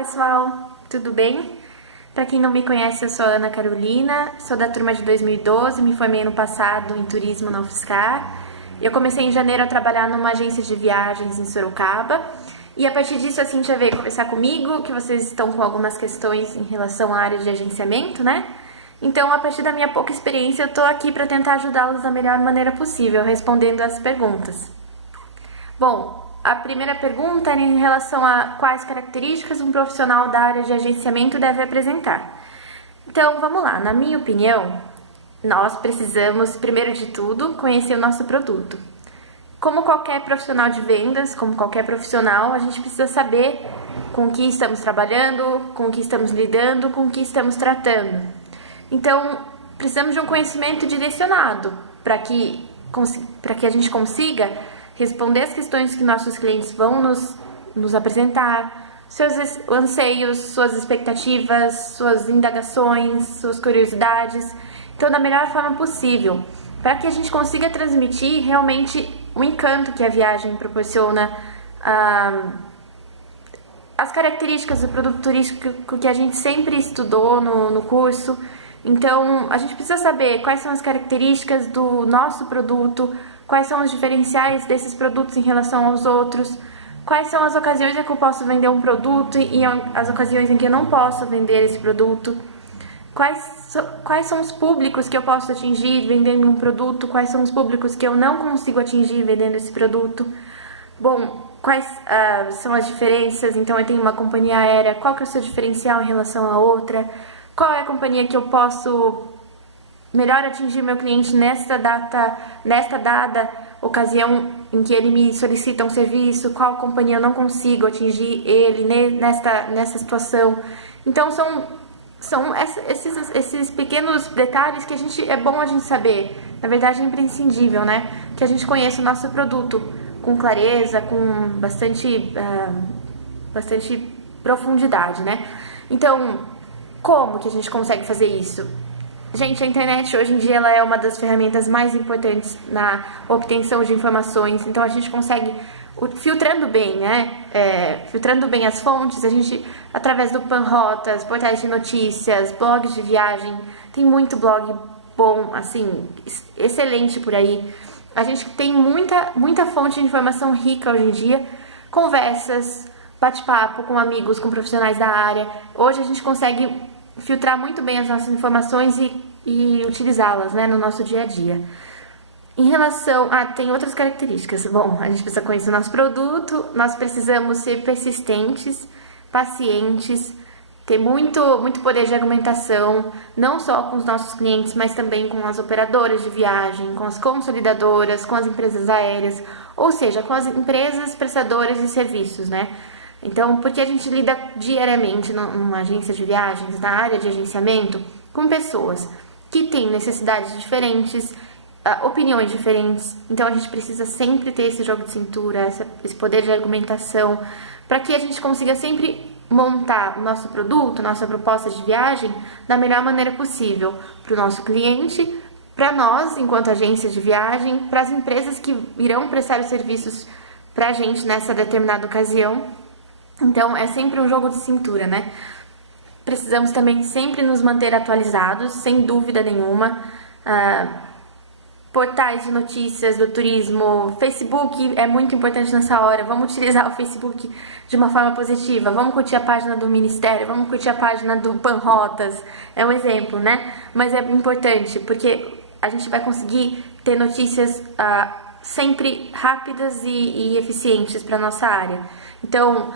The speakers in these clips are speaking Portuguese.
pessoal, tudo bem? Para quem não me conhece, eu sou a Ana Carolina, sou da turma de 2012, me formei ano passado em turismo na UFSCar. Eu comecei em janeiro a trabalhar numa agência de viagens em Sorocaba e a partir disso a Cintia veio conversar comigo que vocês estão com algumas questões em relação à área de agenciamento, né? Então, a partir da minha pouca experiência, eu estou aqui para tentar ajudá-los da melhor maneira possível, respondendo as perguntas. Bom, a primeira pergunta é em relação a quais características um profissional da área de agenciamento deve apresentar. Então, vamos lá. Na minha opinião, nós precisamos, primeiro de tudo, conhecer o nosso produto. Como qualquer profissional de vendas, como qualquer profissional, a gente precisa saber com o que estamos trabalhando, com o que estamos lidando, com o que estamos tratando. Então, precisamos de um conhecimento direcionado para que a gente consiga responder as questões que nossos clientes vão nos apresentar, seus anseios, suas expectativas, suas indagações, suas curiosidades. Então, da melhor forma possível, para que a gente consiga transmitir realmente o encanto que a viagem proporciona, as características do produto turístico que a gente sempre estudou no curso. Então, a gente precisa saber quais são as características do nosso produto, quais são os diferenciais desses produtos em relação aos outros, quais são as ocasiões em que eu posso vender um produto e as ocasiões em que eu não posso vender esse produto, quais são os públicos que eu posso atingir vendendo um produto, quais são os públicos que eu não consigo atingir vendendo esse produto. Bom, quais são as diferenças? Então, eu tenho uma companhia aérea, qual que é o seu diferencial em relação à outra? Qual é a companhia que eu posso melhor atingir meu cliente nesta dada ocasião em que ele me solicita um serviço? Qual companhia eu não consigo atingir ele nessa situação? Então, são esses pequenos detalhes que é bom a gente saber. Na verdade, é imprescindível, né? Que a gente conheça o nosso produto com clareza, com bastante profundidade, né? Então, como que a gente consegue fazer isso? Gente, a internet hoje em dia ela é uma das ferramentas mais importantes na obtenção de informações. Então, a gente consegue, filtrando bem, né? Filtrando bem as fontes, a gente, através do Panrotas, portais de notícias, blogs de viagem, tem muito blog bom, assim, excelente por aí. A gente tem muita fonte de informação rica hoje em dia, conversas, bate-papo com amigos, com profissionais da área. Hoje a gente consegue filtrar muito bem as nossas informações e utilizá-las, né, no nosso dia a dia. Em relação tem outras características. Bom, a gente precisa conhecer o nosso produto, nós precisamos ser persistentes, pacientes, ter muito poder de argumentação, não só com os nossos clientes, mas também com as operadoras de viagem, com as consolidadoras, com as empresas aéreas, ou seja, com as empresas prestadoras de serviços, né? Então, porque a gente lida diariamente numa agência de viagens, na área de agenciamento, com pessoas que têm necessidades diferentes, opiniões diferentes. Então, a gente precisa sempre ter esse jogo de cintura, esse poder de argumentação, para que a gente consiga sempre montar o nosso produto, nossa proposta de viagem, da melhor maneira possível para o nosso cliente, para nós, enquanto agência de viagem, para as empresas que irão prestar os serviços para a gente nessa determinada ocasião. Então, é sempre um jogo de cintura, né? Precisamos também sempre nos manter atualizados, sem dúvida nenhuma. Portais de notícias do turismo, Facebook é muito importante nessa hora. Vamos utilizar o Facebook de uma forma positiva. Vamos curtir a página do Ministério, vamos curtir a página do Panrotas. É um exemplo, né? Mas é importante, porque a gente vai conseguir ter notícias sempre rápidas e eficientes para a nossa área. Então,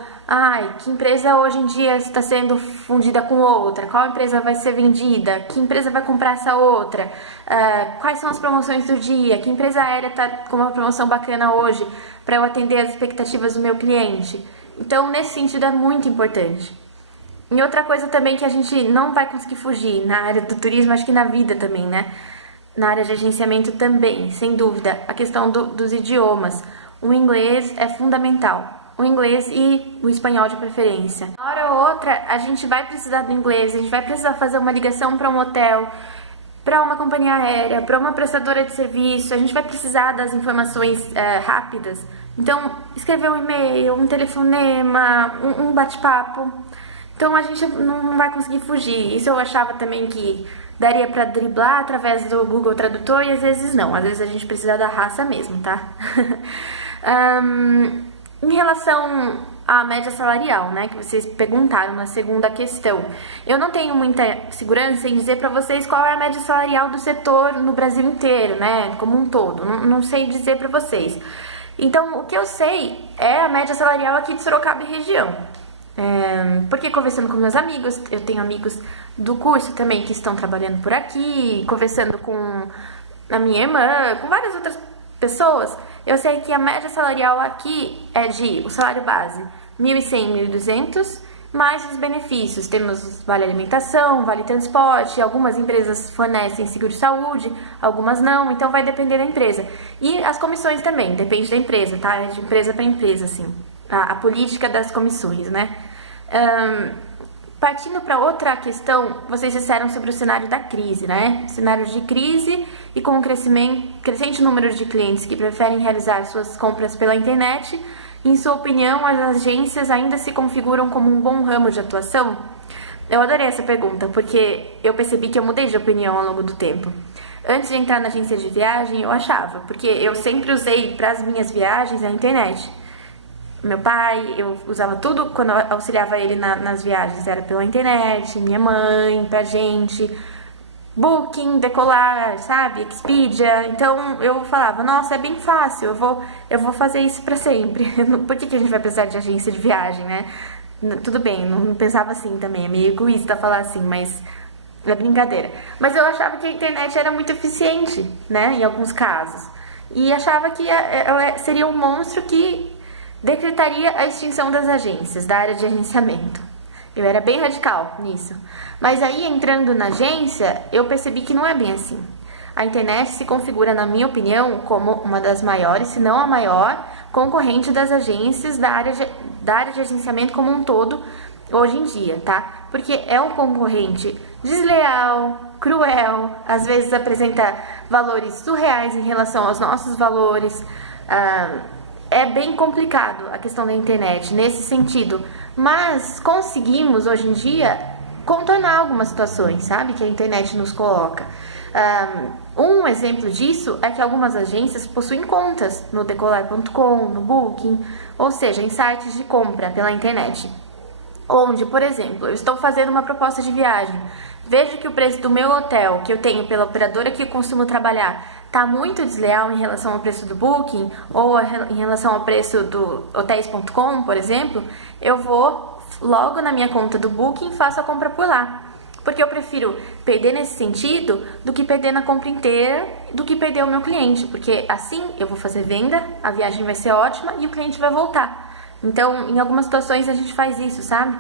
que empresa hoje em dia está sendo fundida com outra? Qual empresa vai ser vendida? Que empresa vai comprar essa outra? Quais são as promoções do dia? Que empresa aérea está com uma promoção bacana hoje para eu atender as expectativas do meu cliente? Então, nesse sentido, é muito importante. E outra coisa também que a gente não vai conseguir fugir na área do turismo, acho que na vida também, né? Na área de agenciamento também, sem dúvida, a questão dos idiomas. O inglês é fundamental. O inglês e o espanhol de preferência. Uma hora ou outra, a gente vai precisar do inglês, a gente vai precisar fazer uma ligação para um hotel, para uma companhia aérea, para uma prestadora de serviço, a gente vai precisar das informações rápidas. Então, escrever um e-mail, um telefonema, um bate-papo. Então a gente não vai conseguir fugir. Isso eu achava também que daria pra driblar através do Google Tradutor e às vezes não. Às vezes a gente precisa da raça mesmo, tá? Em relação à média salarial, né, que vocês perguntaram na segunda questão, eu não tenho muita segurança em dizer pra vocês qual é a média salarial do setor no Brasil inteiro, né, como um todo. Não sei dizer pra vocês. Então, o que eu sei é a média salarial aqui de Sorocaba e região. Porque conversando com meus amigos, eu tenho amigos do curso também que estão trabalhando por aqui, conversando com a minha irmã, com várias outras pessoas, eu sei que a média salarial aqui é de o salário base 1.100, 1.200, mais os benefícios. Temos vale alimentação, vale transporte, algumas empresas fornecem seguro-saúde, algumas não, então vai depender da empresa. E as comissões também, depende da empresa, tá? É de empresa para empresa, assim, a política das comissões, né? Partindo para outra questão, vocês disseram sobre o cenário da crise, né? Cenário de crise e com o crescente número de clientes que preferem realizar suas compras pela internet, em sua opinião, as agências ainda se configuram como um bom ramo de atuação? Eu adorei essa pergunta, porque eu percebi que eu mudei de opinião ao longo do tempo. Antes de entrar na agência de viagem, eu achava, porque eu sempre usei para as minhas viagens a internet. Meu pai, eu usava tudo quando eu auxiliava ele nas viagens, era pela internet, minha mãe, pra gente, Booking, Decolar, sabe, Expedia. Então eu falava, nossa, é bem fácil, eu vou fazer isso pra sempre. Por que a gente vai precisar de agência de viagem, né? Tudo bem, não pensava assim também, é meio egoísta falar assim, mas é brincadeira. Mas eu achava que a internet era muito eficiente, né, em alguns casos. E achava que ela seria um monstro que decretaria a extinção das agências, da área de agenciamento. Eu era bem radical nisso. Mas aí, entrando na agência, eu percebi que não é bem assim. A internet se configura, na minha opinião, como uma das maiores, se não a maior, concorrente das agências da área de agenciamento como um todo, hoje em dia, tá? Porque é um concorrente desleal, cruel, às vezes apresenta valores surreais em relação aos nossos valores. É bem complicado a questão da internet nesse sentido, mas conseguimos hoje em dia contornar algumas situações, sabe, que a internet nos coloca. Um exemplo disso é que algumas agências possuem contas no Decolar.com, no Booking, ou seja, em sites de compra pela internet, onde, por exemplo, eu estou fazendo uma proposta de viagem, vejo que o preço do meu hotel, que eu tenho pela operadora que eu costumo trabalhar, está muito desleal em relação ao preço do Booking ou em relação ao preço do hotéis.com, por exemplo, eu vou logo na minha conta do Booking e faço a compra por lá. Porque eu prefiro perder nesse sentido do que perder na compra inteira, do que perder o meu cliente. Porque assim eu vou fazer venda, a viagem vai ser ótima e o cliente vai voltar. Então, em algumas situações a gente faz isso, sabe?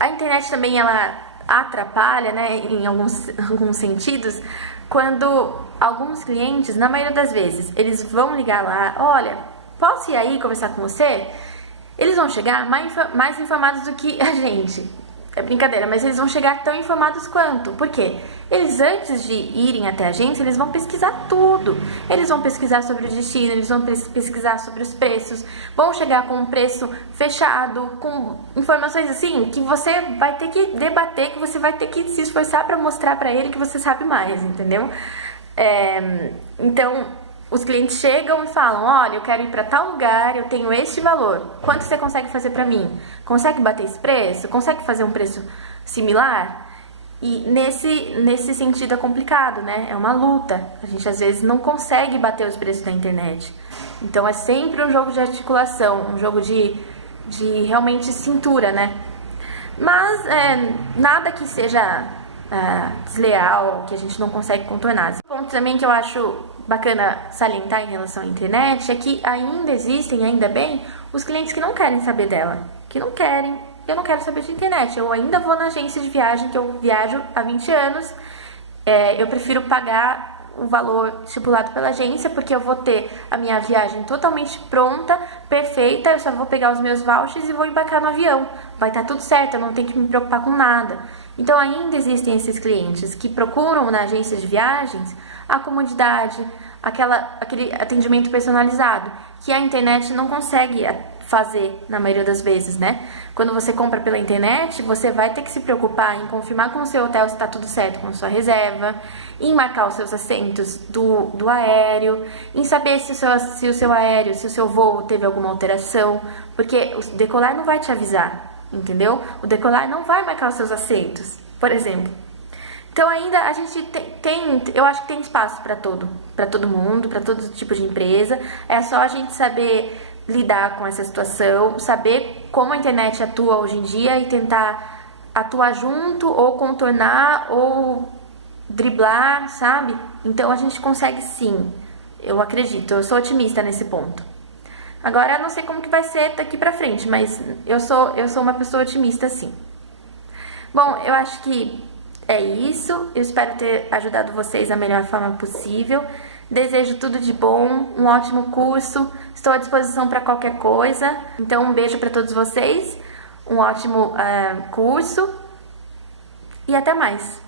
A internet também ela atrapalha, né, em alguns sentidos, quando alguns clientes, na maioria das vezes, eles vão ligar lá, olha, posso ir aí conversar com você? Eles vão chegar mais informados do que a gente. É brincadeira, mas eles vão chegar tão informados quanto. Por quê? Eles, antes de irem até a agência, eles vão pesquisar tudo. Eles vão pesquisar sobre o destino, eles vão pesquisar sobre os preços, vão chegar com um preço fechado, com informações assim, que você vai ter que debater, que você vai ter que se esforçar para mostrar para ele que você sabe mais, entendeu? Então, os clientes chegam e falam, olha, eu quero ir para tal lugar, eu tenho este valor, quanto você consegue fazer para mim? Consegue bater esse preço? Consegue fazer um preço similar? E nesse sentido é complicado, né? É uma luta. A gente às vezes não consegue bater os preços da internet. Então é sempre um jogo de articulação, um jogo de realmente cintura, né? Mas nada que seja desleal, que a gente não consegue contornar. Um ponto também que eu acho bacana salientar em relação à internet é que ainda existem, ainda bem, os clientes que não querem saber dela, que não querem. Eu não quero saber de internet, eu ainda vou na agência de viagem, que eu viajo há 20 anos, eu prefiro pagar o valor estipulado pela agência, porque eu vou ter a minha viagem totalmente pronta, perfeita, eu só vou pegar os meus vouchers e vou embarcar no avião, vai estar tudo certo, eu não tenho que me preocupar com nada. Então ainda existem esses clientes que procuram na agência de viagens a comodidade, aquele atendimento personalizado, que a internet não consegue fazer na maioria das vezes, né? Quando você compra pela internet, você vai ter que se preocupar em confirmar com o seu hotel se está tudo certo com a sua reserva, em marcar os seus assentos do aéreo, em saber se o seu aéreo, se o seu voo teve alguma alteração, porque o Decolar não vai te avisar, entendeu? O Decolar não vai marcar os seus assentos, por exemplo. Então ainda a gente eu acho que tem espaço para todo mundo, para todo tipo de empresa. É só a gente saber lidar com essa situação, saber como a internet atua hoje em dia e tentar atuar junto ou contornar ou driblar, sabe? Então a gente consegue sim, eu acredito, eu sou otimista nesse ponto. Agora eu não sei como que vai ser daqui pra frente, mas eu sou uma pessoa otimista sim. Bom, eu acho que é isso, eu espero ter ajudado vocês da melhor forma possível. Desejo tudo de bom, um ótimo curso, estou à disposição para qualquer coisa. Então um beijo para todos vocês, um ótimo curso e até mais.